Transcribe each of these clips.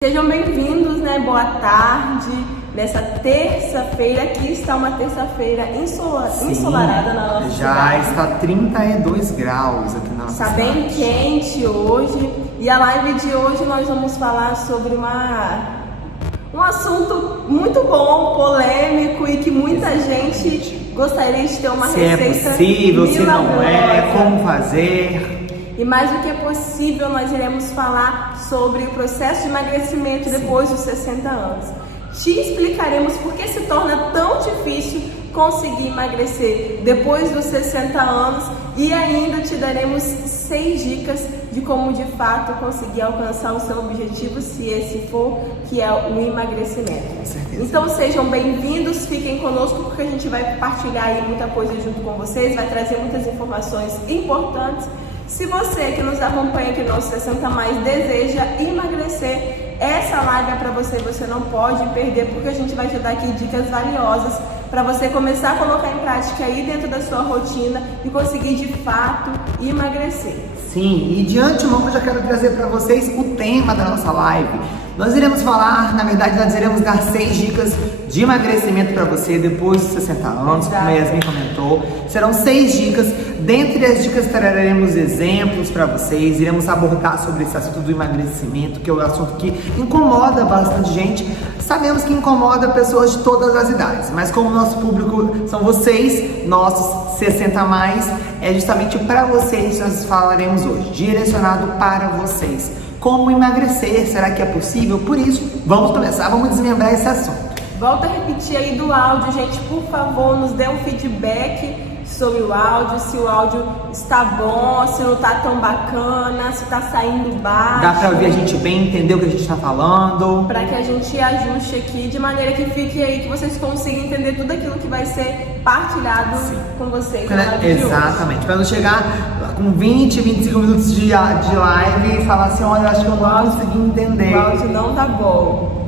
Sejam bem-vindos, né? Boa tarde. Nessa terça-feira, aqui está uma terça-feira ensolarada na nossa já cidade. está 32 graus aqui na nossa Está cidade. bem quente hoje. E a live de hoje nós vamos falar sobre um assunto muito bom, polêmico e que muita gente gostaria de ter uma Se é receita possível, se não é, milagrosa. como fazer. E mais do que possível, nós iremos falar sobre o processo de emagrecimento depois dos 60 anos. Te explicaremos por que se torna tão difícil conseguir emagrecer depois dos 60 anos e ainda te daremos 6 dicas de como de fato conseguir alcançar o seu objetivo, se esse for, que é o emagrecimento. Com certeza. Então sejam bem-vindos, fiquem conosco porque a gente vai compartilhar aí muita coisa junto com vocês, vai trazer muitas informações importantes. Se você que nos acompanha aqui no 60 Mais deseja emagrecer, essa live é para você, você não pode perder, porque a gente vai te dar aqui dicas valiosas para você começar a colocar em prática aí dentro da sua rotina e conseguir de fato emagrecer. Sim, e de antemão eu já quero trazer para vocês o tema da nossa live. Nós iremos falar, na verdade, nós iremos dar 6 dicas de emagrecimento para você depois dos 60 anos, como a Yasmin comentou. Serão 6 dicas. Dentre as dicas traremos exemplos para vocês, iremos abordar sobre esse assunto do emagrecimento, que é um assunto que incomoda bastante gente. Sabemos que incomoda pessoas de todas as idades, mas como o nosso público são vocês, nossos 60 mais, é justamente para vocês que nós falaremos hoje, direcionado para vocês. Como emagrecer? Será que é possível? Por isso, vamos começar, vamos desmembrar esse assunto. Volta a repetir aí do áudio, gente, por favor, nos dê um feedback sobre o áudio, se o áudio está bom, se não está tão bacana, se está saindo baixo. Dá para ouvir a gente bem, entender o que a gente está falando. Para que a gente ajuste aqui de maneira que fique aí, que vocês consigam entender tudo aquilo que vai ser partilhado com vocês. Exatamente, para não chegar com 20, 25 minutos de live e falar assim, olha, acho que eu não consegui entender. O áudio não tá bom.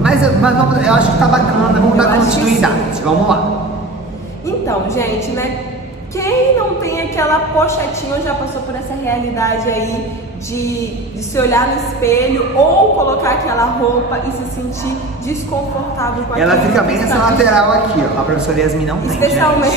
Mas vamos, eu acho que tá bacana, vamos dar continuidade, vamos lá. Então, gente, né? Quem não tem aquela pochetinha ou já passou por essa realidade aí de se olhar no espelho ou colocar aquela roupa e se sentir desconfortável com aquilo? Ela fica bem nessa lateral aqui, ó. A professora Yasmin não tem, especialmente.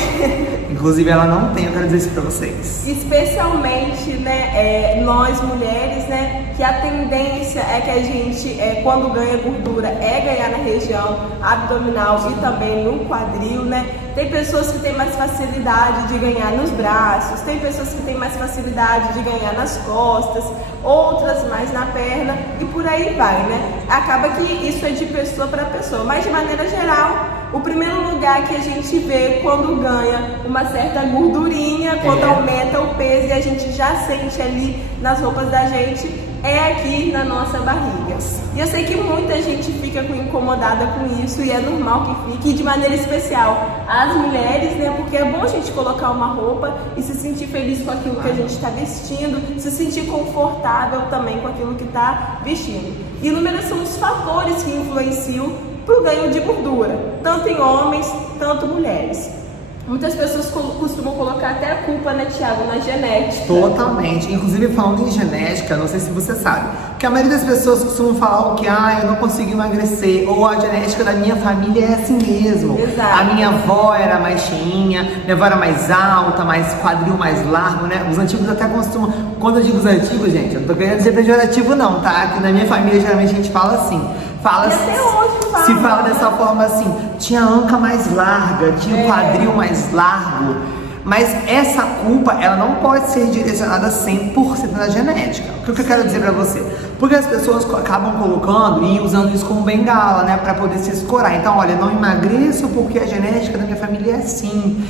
Inclusive ela não tem, eu quero dizer isso pra vocês. Especialmente, né, nós mulheres, né, que a tendência é que a gente, quando ganha gordura, é ganhar na região abdominal e também no quadril, né? Tem pessoas que têm mais facilidade de ganhar nos braços, tem pessoas que têm mais facilidade de ganhar nas costas, outras mais na perna e por aí vai, né? Acaba que isso é de pessoa para pessoa, mas de maneira geral, o primeiro lugar que a gente vê quando ganha uma certa gordurinha, quando aumenta o peso e a gente já sente ali nas roupas da gente, é aqui na nossa barriga. E eu sei que muita gente fica incomodada com isso e é normal que fique, e de maneira especial as mulheres, né? Porque é bom a gente colocar uma roupa e se sentir feliz com aquilo que a gente está vestindo, se sentir confortável também com aquilo que está vestindo. Inúmeros são os fatores que influenciam para o ganho de gordura, tanto em homens, tanto mulheres. Muitas pessoas costumam colocar até a culpa, né, Thiago, na genética. Totalmente. Inclusive, falando em genética, não sei se você sabe, que a maioria das pessoas costumam falar que eu não consigo emagrecer, ou a genética da minha família é assim mesmo. Exato. A minha avó era mais cheinha, minha avó era mais alta, mais quadril mais largo, né? Os antigos até costumam, quando eu digo os antigos, gente, eu não tô querendo ser pejorativo não, tá? Que na minha família, geralmente, a gente fala assim. E até hoje fala. Se fala dessa forma assim, tinha a anca mais larga, tinha o quadril mais largo. Mas essa culpa, ela não pode ser direcionada 100% na genética. O que eu quero dizer pra você? Porque as pessoas acabam colocando e usando isso como bengala, né? Pra poder se escorar. Então, olha, não emagreço porque a genética da minha família é assim.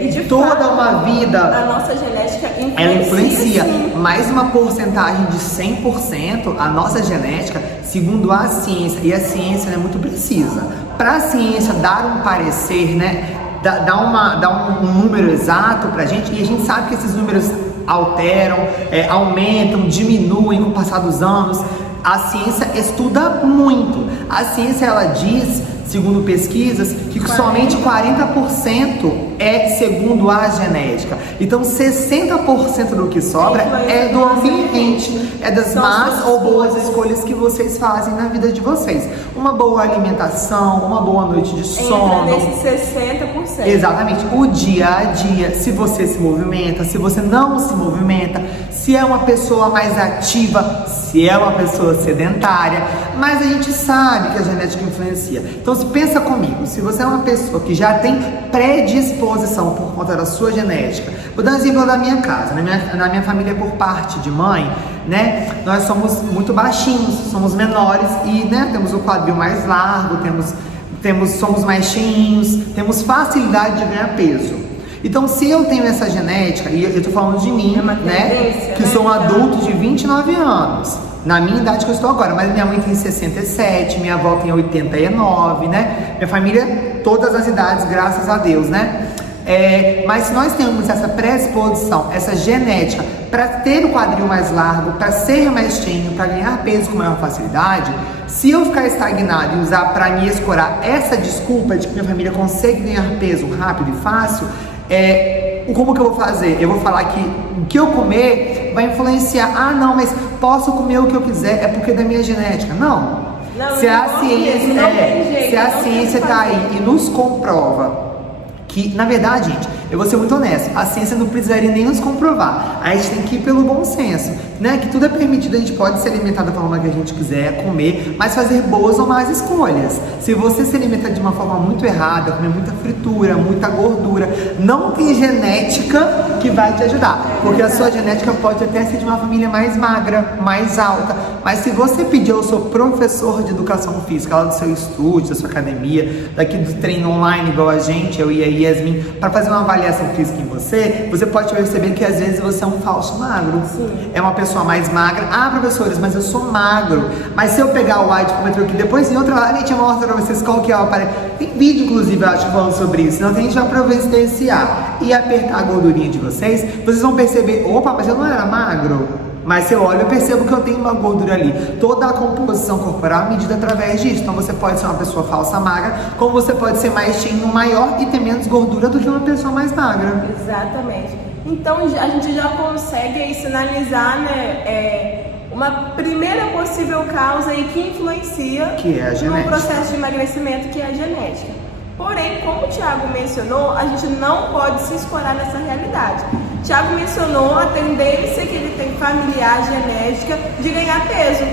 E de toda fato, uma vida... A nossa genética influencia. Ela influencia. Sim. Mais uma porcentagem de 100%, a nossa genética, segundo a ciência, e a ciência é muito precisa. Pra a ciência dar um parecer, né? Dá um número exato pra gente, e a gente sabe que esses números alteram, aumentam, diminuem com o passar dos anos. A ciência estuda muito. A ciência, ela diz, segundo pesquisas, que somente 40% é segundo a genética. Então 60% do que sobra é do ambiente, é das más ou boas escolhas que vocês fazem na vida de vocês. Uma boa alimentação, uma boa noite de sono. Entra nesses 60%. Exatamente. O dia a dia, se você se movimenta, se você não se movimenta, se é uma pessoa mais ativa, se é uma pessoa sedentária, mas a gente sabe que a genética influencia. Então, pensa comigo, se você é uma pessoa que já tem predisposição por conta da sua genética, vou dar um exemplo da minha casa, na minha família por parte de mãe, né, nós somos muito baixinhos, somos menores e, né, temos o quadril mais largo, somos mais cheinhos, temos facilidade de ganhar peso. Então, se eu tenho essa genética, e eu tô falando de mim, né, que sou um adulto de 29 anos, na minha idade que eu estou agora, mas minha mãe tem 67, minha avó tem 89, né, minha família, todas as idades, graças a Deus, né. Mas se nós temos essa predisposição, essa genética, para ter o quadril mais largo, para ser mais cheinho, para ganhar peso com maior facilidade, se eu ficar estagnado e usar para me escorar essa desculpa de que minha família consegue ganhar peso rápido e fácil, como que eu vou fazer? Eu vou falar que o que eu comer vai influenciar. Ah, não, mas posso comer o que eu quiser, é porque é da minha genética. Não. Se a ciência tá aí e nos comprova que, na verdade, gente, eu vou ser muito honesto, a ciência não precisaria nem nos comprovar. A gente tem que ir pelo bom senso, né? Que tudo é permitido, a gente pode se alimentar da forma que a gente quiser, comer, mas fazer boas ou más escolhas. Se você se alimenta de uma forma muito errada, comer muita fritura, muita gordura, não tem genética que vai te ajudar. Porque a sua genética pode até ser de uma família mais magra, mais alta, mas se você pedir ao seu professor de educação física, lá do seu estúdio, da sua academia, daqui do treino online igual a gente, eu e a Yasmin, para fazer uma avaliação física em você pode perceber que às vezes você é um falso magro. Sim. É uma pessoa mais magra. Ah, professores, mas eu sou magro. Mas se eu pegar o whitecometry aqui, depois em outra live a gente mostra pra vocês qual que é o aparelho. Tem vídeo, inclusive, eu acho, falando sobre isso. Senão a gente vai providenciar e apertar a gordurinha de vocês vão perceber, opa, mas eu não era magro. Mas se eu olho, eu percebo que eu tenho uma gordura ali. Toda a composição corporal é medida através disso. Então você pode ser uma pessoa falsa magra, como você pode ser mais cheinho, maior e ter menos gordura do que uma pessoa mais magra. Exatamente. Então a gente já consegue aí sinalizar, né, uma primeira possível causa aí que influencia que é a genética. No processo de emagrecimento, que é a genética. Porém, como o Thiago mencionou, a gente não pode se escorar nessa realidade. Thiago mencionou a tendência que ele tem familiar, genética, de ganhar peso.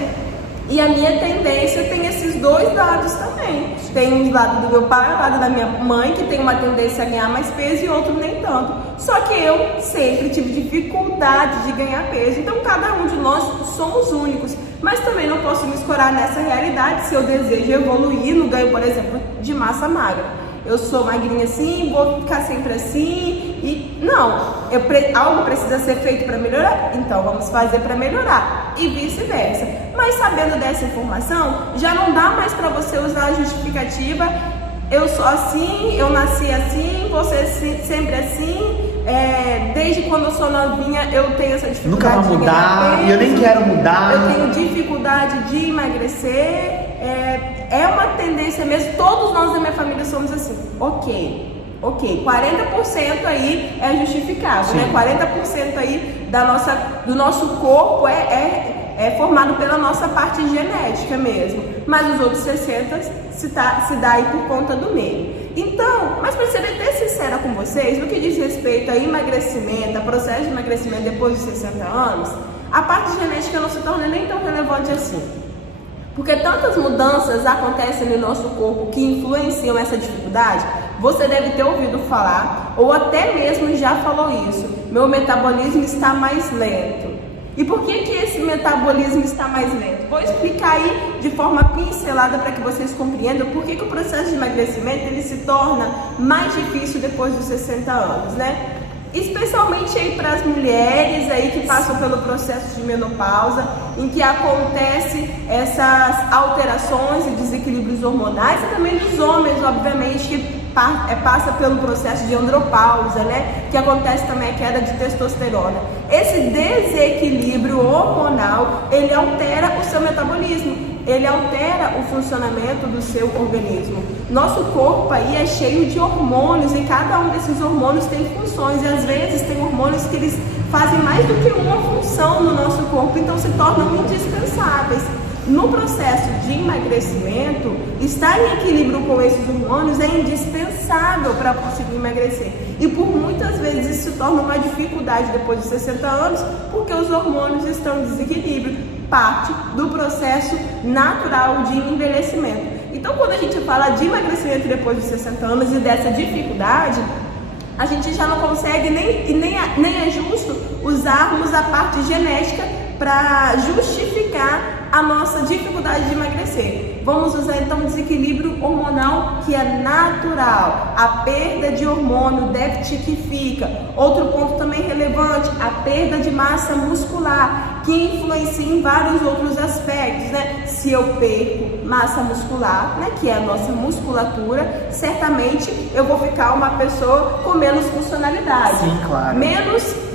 E a minha tendência tem esses dois lados também. Tem um lado do meu pai, o lado da minha mãe, que tem uma tendência a ganhar mais peso e outro nem tanto. Só que eu sempre tive dificuldade de ganhar peso. Então cada um de nós somos únicos. Mas também não posso me escorar nessa realidade se eu desejo evoluir no ganho, por exemplo, de massa magra. Eu sou magrinha assim, vou ficar sempre assim, e não, algo precisa ser feito para melhorar, então vamos fazer para melhorar, e vice-versa. Mas sabendo dessa informação, já não dá mais para você usar a justificativa, eu sou assim, eu nasci assim, você sempre assim, desde quando eu sou novinha eu tenho essa dificuldade. Nunca vai mudar, e eu nem quero mudar. Eu tenho dificuldade de emagrecer. É uma tendência mesmo, todos nós da minha família somos assim. Ok, 40% aí é justificável, sim, né? 40% aí do nosso corpo é formado pela nossa parte genética mesmo, mas os outros 60% se dá aí por conta do meio. Então, mas para ser bem sincera com vocês, no que diz respeito a emagrecimento, a processo de emagrecimento depois dos 60 anos, a parte genética não se torna nem tão relevante assim. Porque tantas mudanças acontecem no nosso corpo que influenciam essa dificuldade. Você deve ter ouvido falar, ou até mesmo já falou isso. Meu metabolismo está mais lento. E por que esse metabolismo está mais lento? Vou explicar aí de forma pincelada para que vocês compreendam por que o processo de emagrecimento ele se torna mais difícil depois dos 60 anos, né? Especialmente aí para as mulheres aí que passam pelo processo de menopausa. em que acontece essas alterações e desequilíbrios hormonais, e também dos homens, obviamente, que passa pelo processo de andropausa, né? Que acontece também a queda de testosterona. Esse desequilíbrio hormonal, ele altera o seu metabolismo, ele altera o funcionamento do seu organismo. Nosso corpo aí é cheio de hormônios e cada um desses hormônios tem funções, e às vezes tem hormônios que eles fazem mais do que uma função no nosso corpo, então se tornam indispensáveis. No processo de emagrecimento, estar em equilíbrio com esses hormônios é indispensável para conseguir emagrecer. E por muitas vezes isso se torna uma dificuldade depois de 60 anos, porque os hormônios estão em desequilíbrio, parte do processo natural de envelhecimento. Então, quando a gente fala de emagrecimento depois de 60 anos e dessa dificuldade, a gente já não consegue, nem é justo usarmos a parte genética para justificar a nossa dificuldade de emagrecer. Vamos usar então o desequilíbrio hormonal, que é natural. A perda de hormônio, déficit que fica. Outro ponto também relevante, a perda de massa muscular, que influencia em vários outros aspectos, né? Se eu perco massa muscular, né, que é a nossa musculatura, certamente eu vou ficar uma pessoa com menos funcionalidade. Sim, claro.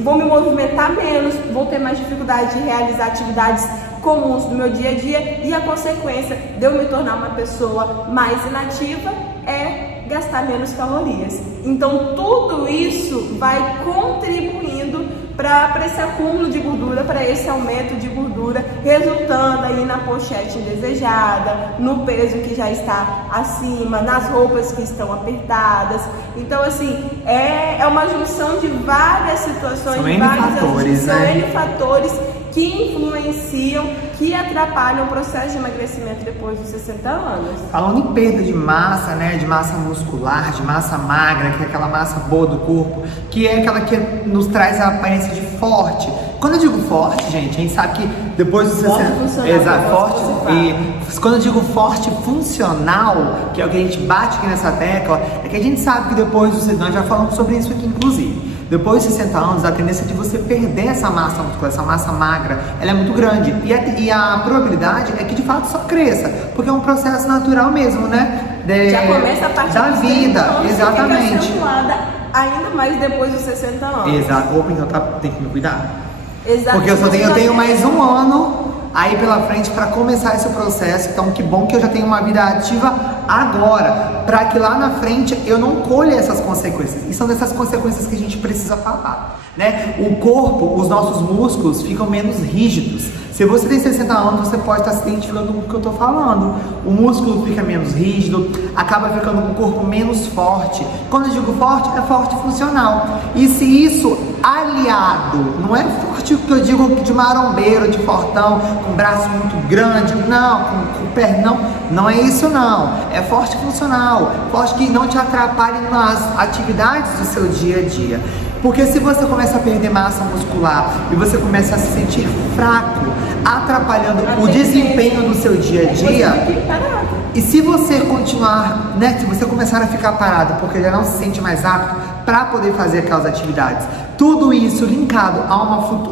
Vou me movimentar menos, vou ter mais dificuldade de realizar atividades comuns do meu dia a dia, e a consequência de eu me tornar uma pessoa mais inativa é gastar menos calorias. Então tudo isso vai contribuindo para esse acúmulo de gordura, para esse aumento de gordura, resultando aí na pochete indesejada, no peso que já está acima, nas roupas que estão apertadas. Então, assim, é uma junção de várias situações, são N fatores, são né? N fatores que influenciam, que atrapalham o processo de emagrecimento depois dos 60 anos. Falando em perda de massa, né, de massa muscular, de massa magra, que é aquela massa boa do corpo, que é aquela que nos traz a aparência de forte. Quando eu digo forte, gente, a gente sabe que depois dos 60... Exato, forte. E quando eu digo forte funcional, que é o que a gente bate aqui nessa tecla, é que a gente sabe que depois dos 60 anos, já falamos sobre isso aqui inclusive, depois de 60 anos, a tendência de você perder essa massa muscular, essa massa magra, ela é muito grande. E a probabilidade é que de fato só cresça, porque é um processo natural mesmo, né? Já começa a partir da vida, anos, exatamente. Fica acentuada ainda mais depois dos 60 anos. Exato. Opa, então tem que me cuidar. Exato. Porque eu tenho mais um ano aí pela frente para começar esse processo. Então que bom que eu já tenho uma vida ativa agora, para que lá na frente eu não colha essas consequências. E são dessas consequências que a gente precisa falar, né? O corpo, os nossos músculos ficam menos rígidos. Se você tem 60 anos, você pode estar se identificando com o que eu estou falando. O músculo fica menos rígido, acaba ficando com o corpo menos forte. Quando eu digo forte, é forte funcional. E se isso aliado, não é forte que eu digo de marombeiro, de fortão, com braço muito grande, não, com pernão, não é isso não. É forte funcional, forte que não te atrapalhe nas atividades do seu dia a dia. Porque se você começa a perder massa muscular e você começa a se sentir fraco, atrapalhando o desempenho do seu dia a dia, e se você continuar, né, se você começar a ficar parado porque já não se sente mais apto para poder fazer aquelas atividades, tudo isso linkado a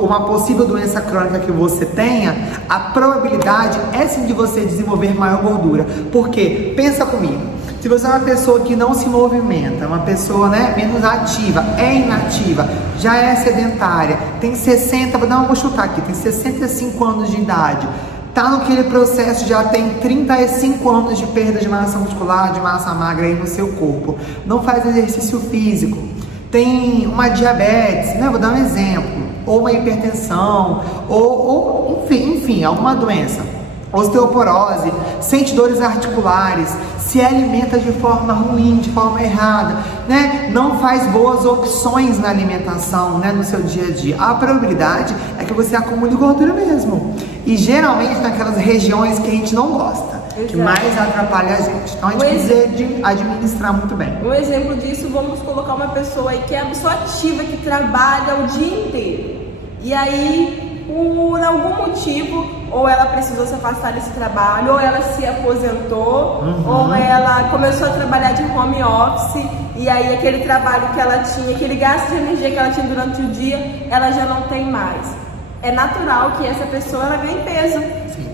uma possível doença crônica que você tenha, a probabilidade é sim de você desenvolver maior gordura. Porque, pensa comigo, se você é uma pessoa que não se movimenta, uma pessoa, né, menos ativa, é inativa, já é sedentária, tem 60, vou chutar aqui, tem 65 anos de idade, tá naquele processo, já tem 35 anos de perda de massa muscular, de massa magra aí no seu corpo, não faz exercício físico, tem uma diabetes, né, vou dar um exemplo, ou uma hipertensão, ou enfim, alguma doença, osteoporose, sente dores articulares, se alimenta de forma ruim, de forma errada, né? Não faz boas opções na alimentação, né, no seu dia a dia. A probabilidade é que você acumule gordura mesmo. E geralmente naquelas regiões que a gente não gosta, que mais atrapalha a gente. Então a gente precisa administrar muito bem. Um exemplo disso, vamos colocar uma pessoa aí que é uma pessoa ativa, que trabalha o dia inteiro. E aí, por algum motivo, ou ela precisou se afastar desse trabalho, ou ela se aposentou, ou ela começou a trabalhar de home office, e aí aquele trabalho que ela tinha, aquele gasto de energia que ela tinha durante o dia, ela já não tem mais. é natural que essa pessoa ela ganhe peso,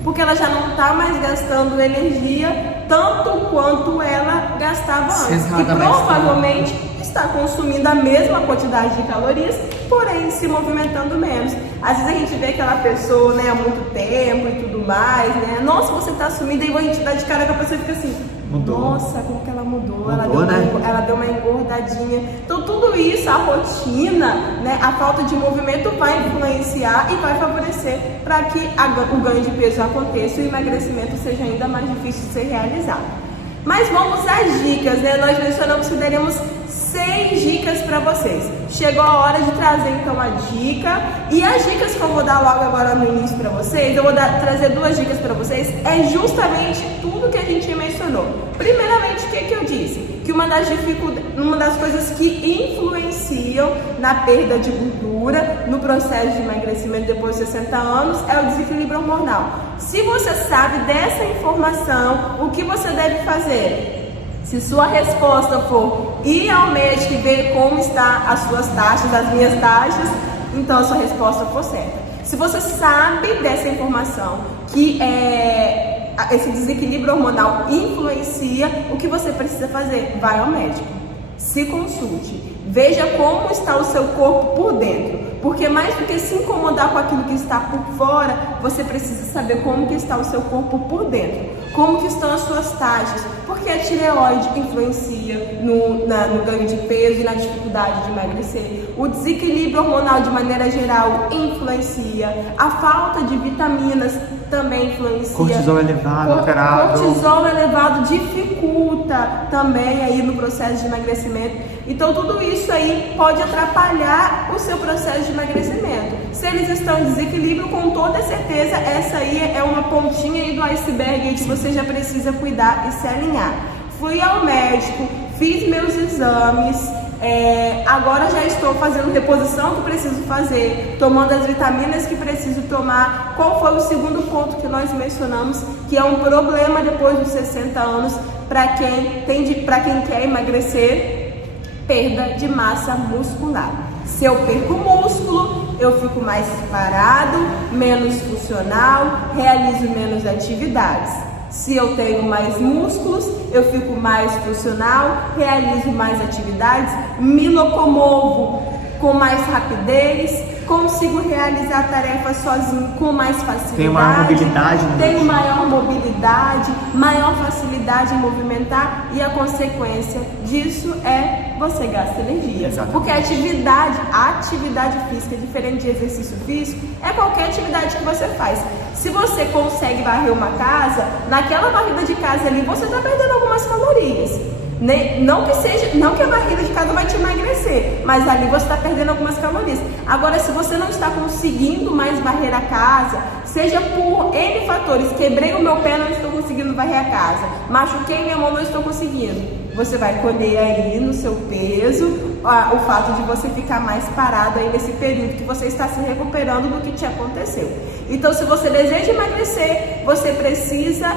porque ela já não está mais gastando energia tanto quanto ela gastava antes. E provavelmente está consumindo a mesma quantidade de calorias, porém se movimentando menos. Às vezes a gente vê aquela pessoa, né, há muito tempo e tudo mais, né? Nossa, você está sumida, e a gente dá de cara com a pessoa e fica assim, mudou. Nossa, como que ela mudou, Ela deu uma engordadinha. Então tudo isso, a rotina, né, a falta de movimento vai influenciar e vai favorecer para que o ganho de peso aconteça e o emagrecimento seja ainda mais difícil de ser realizado. Mas vamos às dicas, né? Nós mencionamos que daremos 6 dicas para vocês. Chegou a hora de trazer então a dica. E as dicas que eu vou dar logo agora no início para vocês, eu vou trazer 2 dicas para vocês, é justamente tudo que a gente mencionou. Primeiramente, o que eu disse? Que uma das coisas que influenciam na perda de gordura, no processo de emagrecimento depois de 60 anos, é o desequilíbrio hormonal. Se você sabe dessa informação, o que você deve fazer? Se sua resposta for ir ao médico e ver como estão as suas taxas, as minhas taxas, então a sua resposta for certa. Se você sabe dessa informação, que esse desequilíbrio hormonal influencia, o que você precisa fazer? Vai ao médico, se consulte, veja como está o seu corpo por dentro, porque mais do que se incomodar com aquilo que está por fora, você precisa saber como que está o seu corpo por dentro, como que estão as suas taxas, porque a tireoide influencia no ganho de peso e na dificuldade de emagrecer, o desequilíbrio hormonal de maneira geral influencia, a falta de vitaminas também influencia. Cortisol elevado, alterado. Cortisol elevado dificulta também aí no processo de emagrecimento. Então tudo isso aí pode atrapalhar o seu processo de emagrecimento. Se eles estão em desequilíbrio, com toda certeza, essa aí é uma pontinha aí do iceberg aí que você já precisa cuidar e se alinhar. Fui ao médico, fiz meus exames, agora já estou fazendo reposição que preciso fazer, tomando as vitaminas que preciso tomar. Qual foi o segundo ponto que nós mencionamos, que é um problema depois dos 60 anos para quem quer emagrecer? Perda de massa muscular. Se eu perco músculo, eu fico mais parado, menos funcional, realizo menos atividades. Se eu tenho mais músculos, eu fico mais funcional, realizo mais atividades, me locomovo com mais rapidez, consigo realizar tarefas sozinho com mais facilidade. Tenho maior mobilidade. Tenho maior mobilidade, maior facilidade em movimentar, e a consequência disso é você gasta energia. Exatamente. Porque a atividade física, diferente de exercício físico, é qualquer atividade que você faz. Se você consegue varrer uma casa, naquela varrida de casa ali você está perdendo algumas calorias. Não que a varrida de casa vai te emagrecer, mas ali você está perdendo algumas calorias. Agora, se você não está conseguindo mais varrer a casa, seja por N fatores, quebrei o meu pé, não estou conseguindo varrer a casa, machuquei minha mão, não estou conseguindo, você vai colher aí no seu peso o fato de você ficar mais parado aí nesse período que você está se recuperando do que te aconteceu. Então, se você deseja emagrecer, você precisa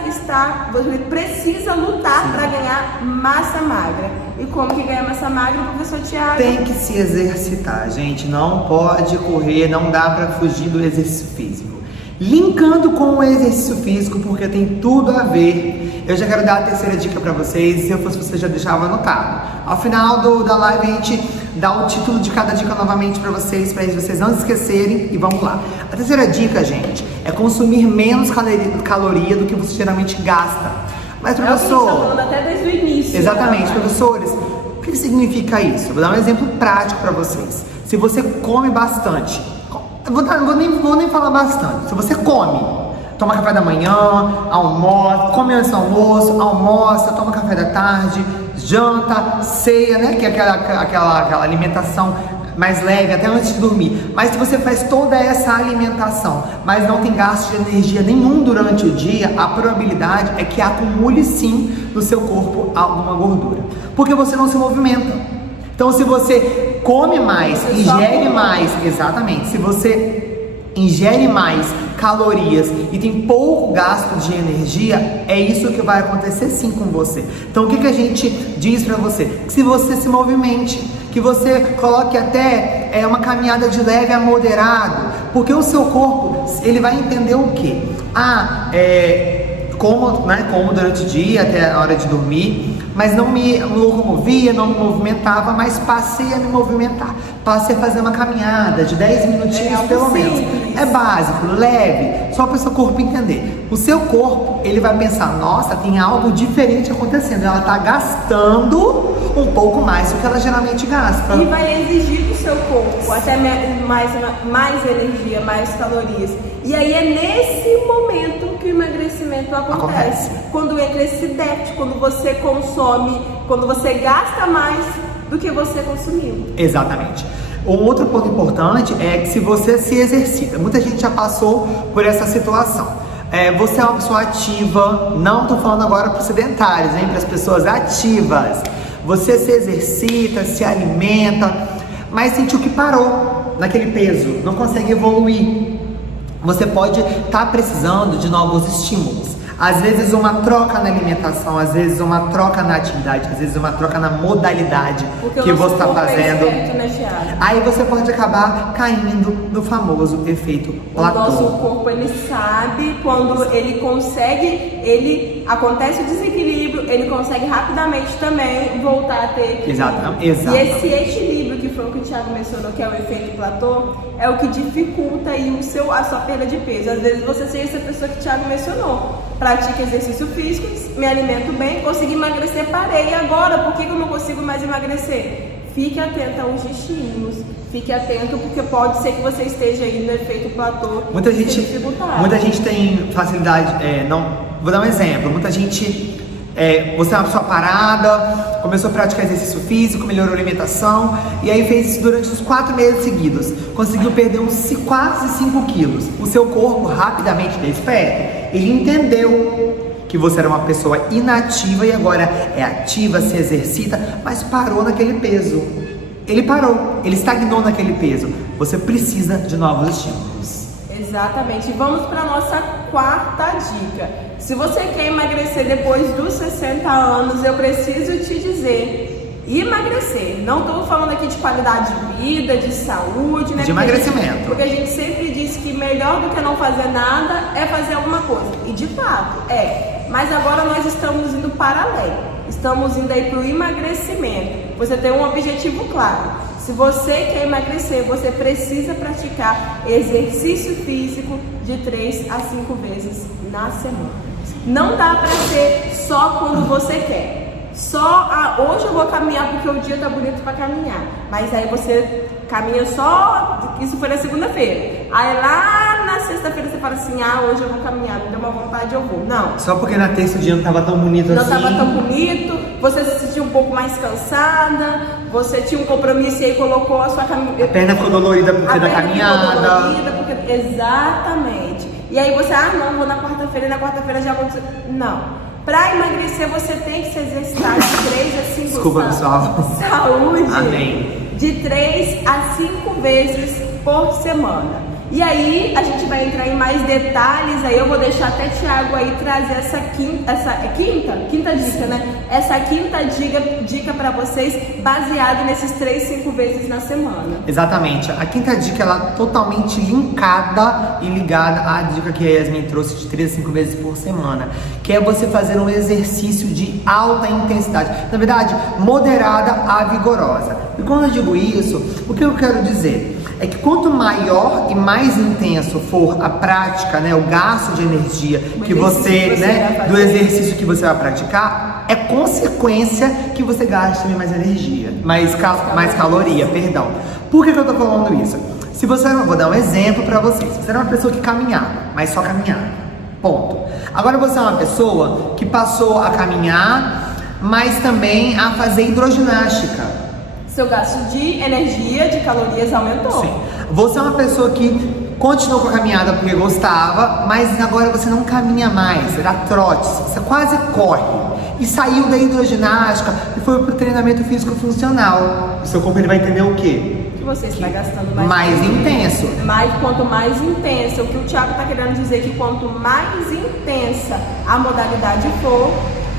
lutar para ganhar massa magra. E como que ganha massa magra, professor Thiago? Tem que se exercitar, gente. Não pode correr, não dá para fugir do exercício físico. Linkando com o exercício físico, porque tem tudo a ver, eu já quero dar a terceira dica para vocês. Se eu fosse você, já deixava anotado. Ao final da live, a gente dá o título de cada dica novamente para vocês vocês não se esquecerem. E vamos lá. A terceira dica, gente, é consumir menos caloria do que você geralmente gasta. Mas, professor... É o que a gente tá falando até desde o início. Exatamente, né? Professores. O que significa isso? Eu vou dar um exemplo prático para vocês. Se você come bastante... Vou nem falar bastante. Se você come, toma café da manhã, almoça, come antes do almoço, almoça, toma café da tarde, janta, ceia, né? Que é aquela alimentação mais leve até antes de dormir. Mas se você faz toda essa alimentação, mas não tem gasto de energia nenhum durante o dia, a probabilidade é que acumule sim no seu corpo alguma gordura, porque você não se movimenta. Então, se você come mais, ingere mais, exatamente, se você ingere mais calorias e tem pouco gasto de energia, é isso que vai acontecer sim com você. Então o que a gente diz pra você? Que se você se movimente, que você coloque até uma caminhada de leve a moderado, porque o seu corpo, ele vai entender o quê? Como durante o dia, até a hora de dormir, mas não me locomovia, não me movimentava, mas passei a me movimentar. Passei a fazer uma caminhada de 10 minutinhos pelo menos. É básico, leve, só para o seu corpo entender. O seu corpo, ele vai pensar, nossa, tem algo diferente acontecendo. Ela está gastando um pouco mais do que ela geralmente gasta. E vai exigir do seu corpo até mais energia, mais calorias. E aí é nesse momento que o emagrecimento acontece. Quando entra esse déficit, quando você consome, quando você gasta mais do que você consumiu. Exatamente. Um outro ponto importante é que se você se exercita, muita gente já passou por essa situação. Você é uma pessoa ativa, não estou falando agora para os sedentários, hein? Para as pessoas ativas. Você se exercita, se alimenta, mas sentiu que parou naquele peso, não consegue evoluir. Você pode estar precisando de novos estímulos. Às vezes uma troca na alimentação, às vezes uma troca na atividade, às vezes uma troca na modalidade que você está fazendo. Aí você pode acabar caindo no famoso efeito platô. O nosso corpo, ele sabe quando ele consegue, acontece o desequilíbrio, ele consegue rapidamente também voltar a ter equilíbrio. Exato. E esse equilíbrio, que foi o que o Thiago mencionou, que é o efeito platô, é o que dificulta aí a sua perda de peso. Às vezes você seja essa pessoa que o Thiago mencionou. Pratico exercício físico, me alimento bem, consegui emagrecer, parei. E agora, por que eu não consigo mais emagrecer? Fique atento aos estímulos, fique atento, porque pode ser que você esteja aí no efeito platô. Muita gente tem facilidade, vou dar um exemplo, muita gente, você é uma pessoa parada, começou a praticar exercício físico, melhorou a alimentação, e aí fez isso durante uns 4 meses seguidos, conseguiu perder quase 5 quilos. O seu corpo rapidamente desperta. Ele entendeu que você era uma pessoa inativa e agora é ativa, se exercita, mas parou naquele peso. Ele parou, ele estagnou naquele peso. Você precisa de novos estímulos. Exatamente. Vamos para a nossa quarta dica. Se você quer emagrecer depois dos 60 anos, eu preciso te dizer, emagrecer. Não estou falando aqui de qualidade de vida, de saúde, né? De emagrecimento. Porque a gente sempre diz que melhor do que não fazer nada é fazer alguma coisa. E de fato, Mas agora nós estamos indo para além. Estamos indo aí para o emagrecimento. Você tem um objetivo claro. Se você quer emagrecer, você precisa praticar exercício físico de 3 a 5 vezes na semana. Não dá para ser só quando você quer. Hoje eu vou caminhar porque o dia tá bonito para caminhar. Mas aí você caminha só, isso foi na segunda-feira. Aí lá na sexta-feira você fala assim, hoje eu vou caminhar, me deu uma vontade, eu vou. Não. Só porque na terça o dia não tava tão bonito assim. Não tava tão bonito, você se sentiu um pouco mais cansada, você tinha um compromisso e aí colocou a sua caminhada. A perna ficou dolorida porque da caminhada. Exatamente. E aí você, não, vou na quarta-feira e na quarta-feira já aconteceu. Não. Para emagrecer, você tem que se exercitar de 3 a 5 Desculpa, pessoal. Saúde. Amém. De 3 a 5 vezes por semana. E aí, a gente vai entrar em mais detalhes. Aí eu vou deixar até Thiago aí trazer essa quinta dica, né? Essa quinta dica para vocês, baseado nesses 3, 5 vezes na semana. Exatamente. A quinta dica, ela é totalmente linkada e ligada à dica que a Yasmin trouxe de 3 a 5 vezes por semana, que é você fazer um exercício de alta intensidade. Na verdade, moderada a vigorosa. E quando eu digo isso, o que eu quero dizer? É que quanto maior e mais intenso for a prática, né, o gasto de energia que do exercício que você vai praticar, é consequência que você gaste também mais energia, mais caloria, perdão. Por que eu tô falando isso? Se você, vou dar um exemplo para vocês. Você era uma pessoa que caminhava, mas só caminhava, ponto. Agora você é uma pessoa que passou a caminhar, mas também a fazer hidroginástica. Seu gasto de energia, de calorias aumentou. Sim. Você é uma pessoa que continuou com a caminhada porque gostava, mas agora você não caminha mais, era trote, você quase corre. E saiu da hidroginástica e foi pro treinamento físico funcional. O seu corpo ele vai entender o quê? Que você está gastando mais intenso. Mas quanto mais intensa, o que o Thiago está querendo dizer é que quanto mais intensa a modalidade for,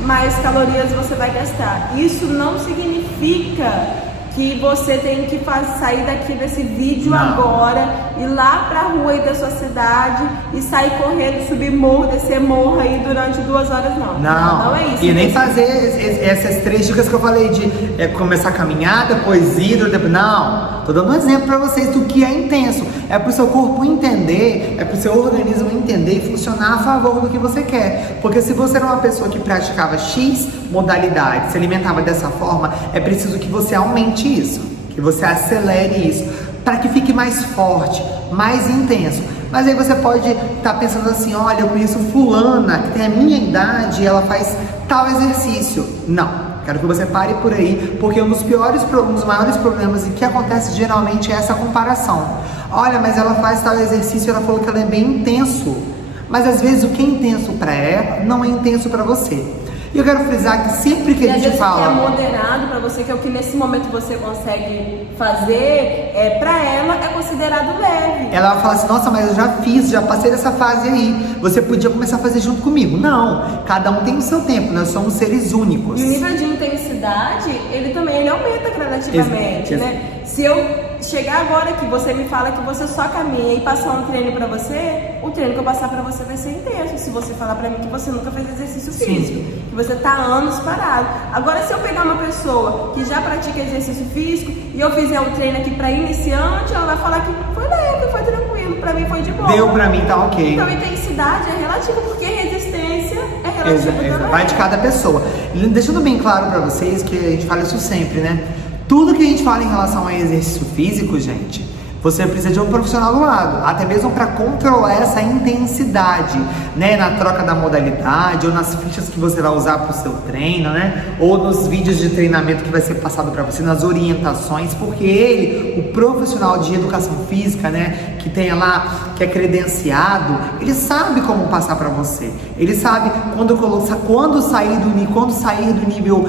mais calorias você vai gastar. Isso não significa que você tem que sair daqui desse vídeo agora, ir lá pra rua aí da sua cidade e sair correndo, subir morro, descer morro aí durante 2 horas, não. Não é isso. E nem fazer essas 3 dicas que eu falei de começar a caminhar, depois hidro, depois... Não, tô dando um exemplo pra vocês do que é intenso. É pro seu corpo entender, é pro seu organismo entender e funcionar a favor do que você quer. Porque se você era uma pessoa que praticava X modalidade, se alimentava dessa forma, é preciso que você aumente isso, que você acelere isso, para que fique mais forte, mais intenso. Mas aí você pode estar pensando assim, olha, eu conheço fulana que tem a minha idade e ela faz tal exercício. Não, quero que você pare por aí, porque um dos maiores problemas e que acontece geralmente é essa comparação. Olha, mas ela faz tal exercício, ela falou que ela é bem intenso. Mas às vezes o que é intenso para ela não é intenso para você. E eu quero frisar que sempre que a gente fala... que é moderado pra você, que é o que nesse momento você consegue fazer, pra ela é considerado leve. Ela fala assim, nossa, mas eu já passei dessa fase aí, você podia começar a fazer junto comigo. Não, cada um tem o seu tempo, nós somos seres únicos. E o nível de intensidade, ele aumenta gradativamente, né? Se eu chegar agora que você me fala que você só caminha e passar um treino pra você, o treino que eu passar pra você vai ser intenso. Se você falar pra mim que você nunca fez exercício físico, que você tá há anos parado. Agora, se eu pegar uma pessoa que já pratica exercício físico e eu fizer um treino aqui pra iniciante, ela vai falar que foi leve, foi tranquilo, pra mim foi de boa. Deu pra mim, tá ok. Então, intensidade é relativa, porque resistência é relativa também. Vai de cada pessoa. Deixando bem claro pra vocês que a gente fala isso sempre, né? Tudo que a gente fala em relação a exercício físico, gente, você precisa de um profissional do lado, até mesmo para controlar essa intensidade, né, na troca da modalidade, ou nas fichas que você vai usar para o seu treino, né, ou nos vídeos de treinamento que vai ser passado para você, nas orientações, porque ele, o profissional de educação física, né, que tenha lá, que é credenciado, ele sabe como passar para você, ele sabe quando sair do nível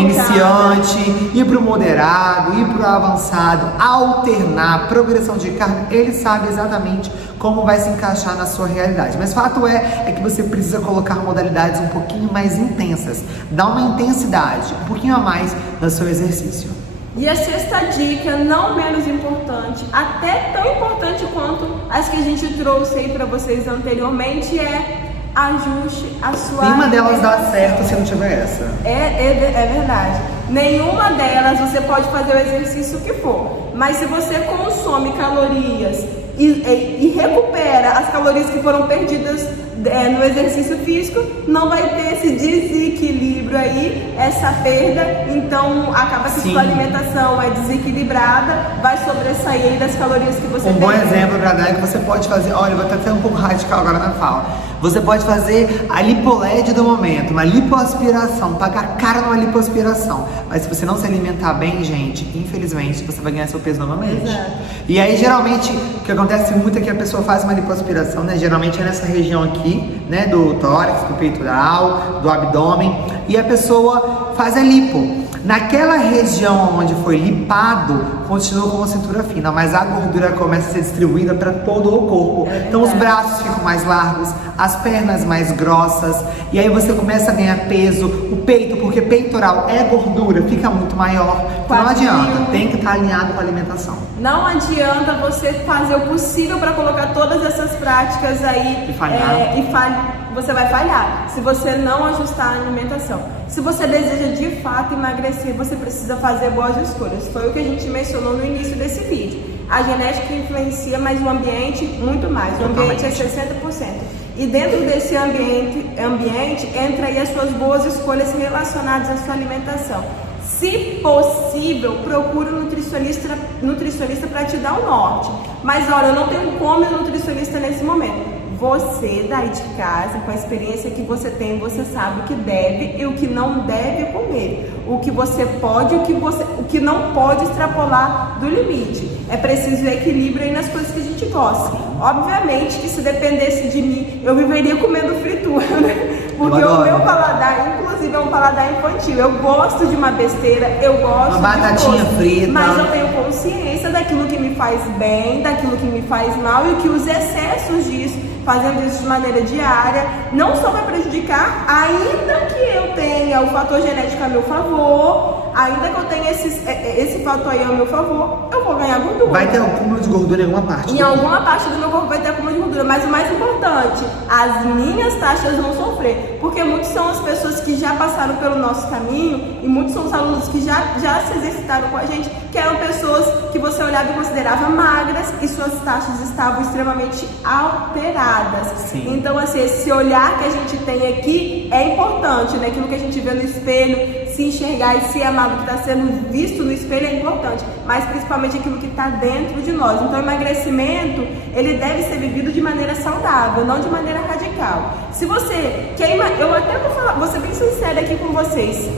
iniciante, ir para o moderado, ir para o avançado, alternar, progressão de carga, ele sabe exatamente como vai se encaixar na sua realidade. Mas fato é que você precisa colocar modalidades um pouquinho mais intensas, dar uma intensidade um pouquinho a mais no seu exercício. E a 6ª dica, não menos importante, até tão importante quanto as que a gente trouxe aí para vocês anteriormente, é ajuste a sua... Nenhuma delas dá certo se não tiver essa. É verdade. Nenhuma delas você pode fazer o exercício que for, mas se você consome calorias e recupera as calorias que foram perdidas no exercício físico, não vai ter esse desequilíbrio aí, essa perda, então acaba que sua alimentação é desequilibrada, vai sobressair das calorias que você perdeu. Um bom exemplo pra dar é que você pode fazer, olha, eu vou até ser um pouco radical agora na fala, você pode fazer a lipoled do momento, uma lipoaspiração, pagar caro numa lipoaspiração, mas se você não se alimentar bem, gente, infelizmente você vai ganhar seu peso novamente. Exato. E aí geralmente o que acontece muito é que a pessoa faz uma lipoaspiração, né, geralmente é nessa região aqui, né, do tórax, do peitoral, do abdômen, e a pessoa faz a lipo. Naquela região onde foi lipado, continua com a cintura fina, mas a gordura começa a ser distribuída para todo o corpo. Então os braços ficam mais largos, as pernas mais grossas, e aí você começa a ganhar peso, o peito, porque peitoral é gordura, fica muito maior. Então não adianta, tem que estar alinhado com a alimentação. Não adianta você fazer o possível para colocar todas essas práticas aí e falhar. Você vai falhar se você não ajustar a alimentação. Se você deseja de fato emagrecer, você precisa fazer boas escolhas. Foi o que a gente mencionou no início desse vídeo. A genética influencia, mas o ambiente muito mais. O ambiente é 60%. E dentro desse ambiente entra aí as suas boas escolhas relacionadas à sua alimentação. Se possível, procure um nutricionista para te dar o norte. Mas olha, eu não tenho como ir nutricionista nesse momento. Você, daí de casa, com a experiência que você tem, você sabe o que deve e o que não deve comer. O que você pode e o que não pode extrapolar do limite. É preciso equilíbrio aí nas coisas que a gente gosta. Obviamente que se dependesse de mim, eu viveria comendo fritura, né? Porque Eu o adoro. meu paladar, inclusive, é um paladar infantil. Eu gosto de uma besteira, eu gosto Uma de batatinha doce, frita. mas eu tenho consciência daquilo que me faz bem, daquilo que me faz mal e que os excessos disso, fazendo isso de maneira diária, não só vai prejudicar, ainda que eu tenha o fator genético a meu favor, ainda que eu tenha esse fator aí a meu favor, eu vou ganhar gordura. Vai ter acúmulo de gordura em alguma parte. Em alguma parte do meu corpo vai ter acúmulo de gordura, mas o mais importante, as minhas taxas vão sofrer, porque muitos são as pessoas que já passaram pelo nosso caminho e muitos são os alunos que já se exercitaram com a gente, que eram pessoas que você olhava e considerava magras e suas taxas estavam extremamente alteradas. Sim. Então, assim, esse olhar que a gente tem aqui é importante, né? Aquilo que a gente vê no espelho, se enxergar e se amar do que está sendo visto no espelho é importante, mas principalmente aquilo que está dentro de nós. Então, o emagrecimento, ele deve ser vivido de maneira saudável, não de maneira radical. Se você quer, eu até vou ser bem sincera aqui com vocês,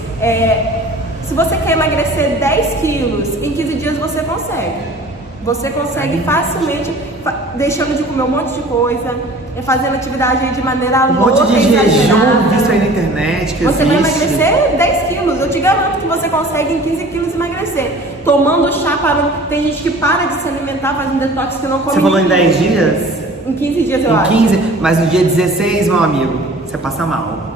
se você quer emagrecer 10 quilos, em 15 dias você consegue. Você consegue facilmente, deixando de comer um monte de coisa, fazendo atividade de maneira louca. Um monte de jejum exagerada. visto aí na internet que Você vai existe. emagrecer 10 quilos. Eu te garanto que você consegue em 15 quilos emagrecer. Tomando chá, parando. Tem gente que para de se alimentar, faz um detox que não come. Você falou em 10 ninguém. dias? Em 15 dias, eu Em acho. 15, mas no dia 16, meu amigo, você passa mal.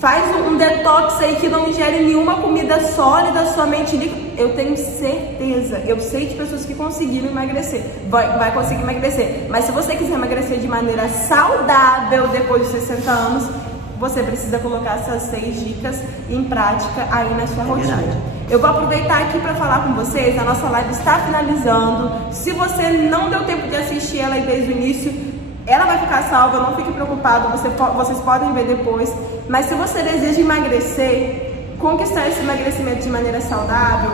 Faz um detox aí que não ingere nenhuma comida sólida, somente líquido. Eu tenho certeza, eu sei de pessoas que conseguiram emagrecer, vai conseguir emagrecer. Mas se você quiser emagrecer de maneira saudável depois de 60 anos, você precisa colocar essas 6 dicas em prática aí na sua rotina. Verdade. Eu vou aproveitar aqui para falar com vocês, a nossa live está finalizando. Se você não deu tempo de assistir ela aí desde o início, ela vai ficar salva, não fique preocupado, vocês podem ver depois. Mas se você deseja emagrecer, conquistar esse emagrecimento de maneira saudável,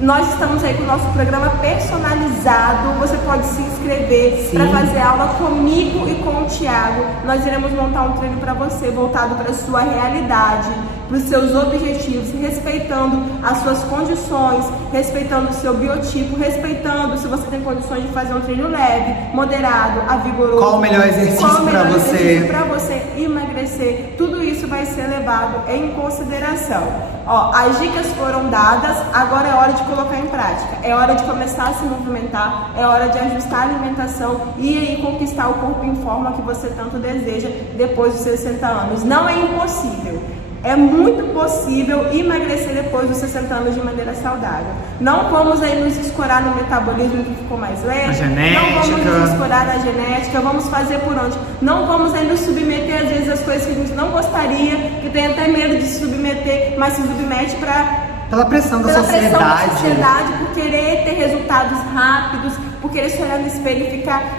nós estamos aí com o nosso programa personalizado. Você pode se inscrever para fazer aula comigo e com o Thiago. Nós iremos montar um treino para você, voltado para a sua realidade, para os seus objetivos, respeitando as suas condições, respeitando o seu biotipo, respeitando se você tem condições de fazer um treino leve, moderado, vigoroso. Qual o melhor exercício para você? Para você emagrecer. Tudo isso vai ser levado em consideração. Ó, as dicas foram dadas, agora é hora de colocar em prática. É hora de começar a se movimentar, é hora de ajustar a alimentação e aí conquistar o corpo em forma que você tanto deseja depois dos 60 anos. Não é impossível. É muito possível emagrecer depois dos 60 anos de maneira saudável. Não vamos aí nos escorar no metabolismo que ficou mais lento. Na genética. Não vamos nos escorar na genética. Vamos fazer por onde? Não vamos aí nos submeter às vezes às coisas que a gente não gostaria, que tem até medo de se submeter, mas se submete Pela pressão da pela pressão da sociedade. sociedade, por querer ter resultados rápidos, por querer se olhar no espelho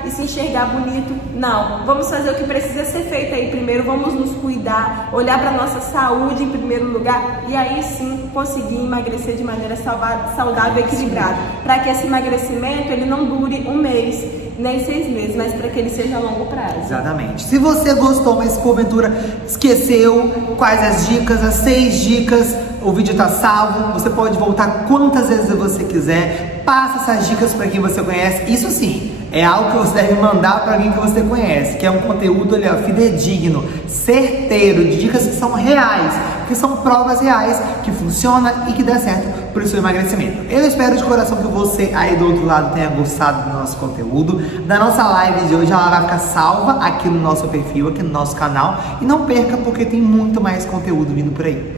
e se enxergar bonito. Não, vamos fazer o que precisa ser feito aí primeiro, vamos nos cuidar, olhar para nossa saúde em primeiro lugar e aí sim conseguir emagrecer de maneira saudável e equilibrada, para que esse emagrecimento ele não dure um mês, nem 6 meses, mas para que ele seja a longo prazo. Exatamente. Se você gostou, mas porventura esqueceu quais as dicas, as 6 dicas, o vídeo tá salvo, você pode voltar quantas vezes você quiser, passa essas dicas para quem você conhece. Isso sim, é algo que você deve mandar para alguém que você conhece, que é um conteúdo ali, ó, fidedigno, certeiro, de dicas que são reais, que são provas reais, que funciona e que dá certo para o seu emagrecimento. Eu espero de coração que você aí do outro lado tenha gostado do nosso conteúdo, da nossa live de hoje. Ela vai ficar salva aqui no nosso perfil, aqui no nosso canal, e não perca porque tem muito mais conteúdo vindo por aí.